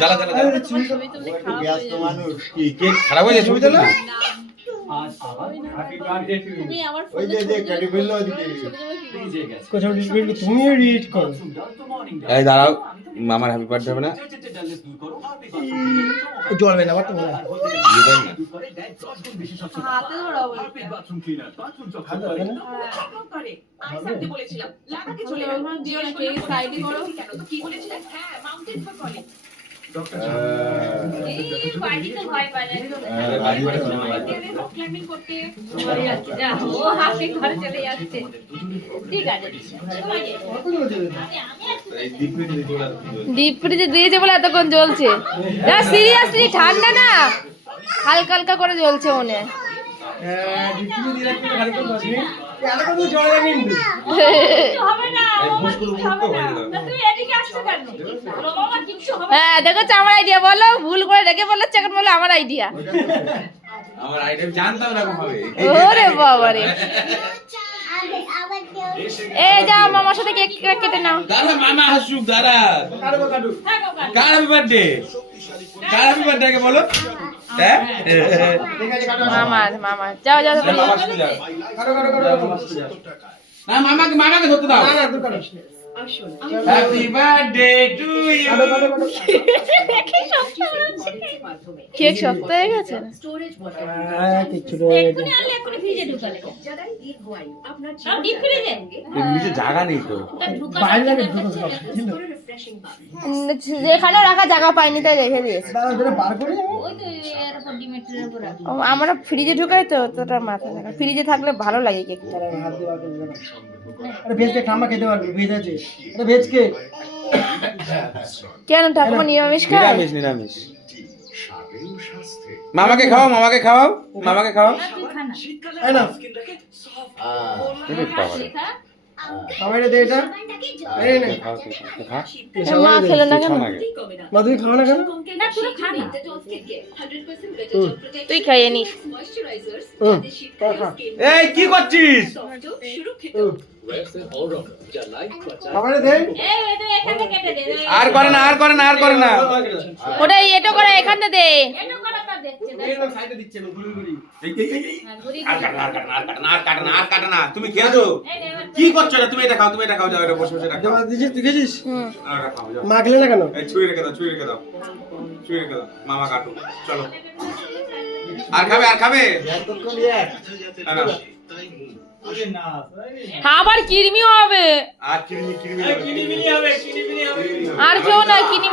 জ্বালা জ্বালা ব্যস্ত মানুষ কি কেক খারাপ হয়ে যাচ্ছে বুঝলে ওই যে কাটি ফেললো ওদিকে তুমি রিড করো। এই দাঁড়াও মামার হ্যাপি বার্থডে হবে না জ্বলবে না তো দিয়ে দেন না হাতে ধরাবো সাইডে করো ডিপ ফ্রিজে দিয়েছে বলে এতক্ষণ জ্বলছে। না সিরিয়াসলি ঠান্ডা না, হালকা হালকা করে জ্বলছে মনে হয়। হ্যাঁ দেখো আমার আইডিয়া, বলো ভুল করে রেখে বললো এখন বলে আমার আইডিয়া। আমার আইটেম জানতাম না ভাবে ওরে বাবা রে, এই যাও মামার সাথে কেক কেটে নাও। দাঁড়া মামা হাসুক, দাঁড়া কার হ্যাপি বার্থডে, কার হ্যাপি বার্থডে কে বলো। হ্যাঁ মামার যাও যাও যাও। মামা শুনে যাও না, মামাকে মামাকে ধরতে দাও। Happy birthday to you. Cake শক্ত হয়ে গেছে না? নিচে জায়গা নেই তো, যেখানে রাখা জায়গা পাইনি তাই রেখে দিয়েছে। আমরা ফ্রিজে ঢুকাই তো অতটা মাথা থাকে, ফ্রিজে থাকলে ভালো লাগে কেকটা। ভেজ কেক ঠাম্মা খেতে পারবে, ভেজ আছে এটা ভেজ কেক। কেন ঠাকুমা নিরামিষ খায়? নিরামিষ নিরামিষ। মামাকে খাও, মামাকে খাও, মামাকে খাও। তাই না আরে বাবা রে, খাবার দে এটা। এই নে খাও খাও। মা খেলো না কেন? মা তুমি খাও না কেন? তুই খাইয়ে নিস। এই কি করছিস? খাবারে দে। আর করে না, আর করে না, আর করে না। ওটা এটো করে এখানটা দে। সাইডে দিচ্ছে ঘুরি ঘুরি। আর কাটা না, আর কাটা না, আর কাটা না, আর কাটা না, আর কাটা না। তুমি খেয়েছো? কি করছো এটা? তুমি এটা খাও, তুমি এটা খাও, যাও এটা বসে বসে রাখো। দিছিস তুই খেয়েছিস? আর এটা খাও, যাও। মা খেলে না কেন? এই ছুঁয়ে রেখে দাও, ছুঁয়ে রেখে দাও, ছুঁয়ে রেখে দাও। মামা কাটো, চলো। আর খাবে, আর খাবে? না, না। আবার কিরমি হবে। আর কিরমি কিরমি কিনি কিনি হবে, কিনি কিনি হবে। আর কেউ না কিনি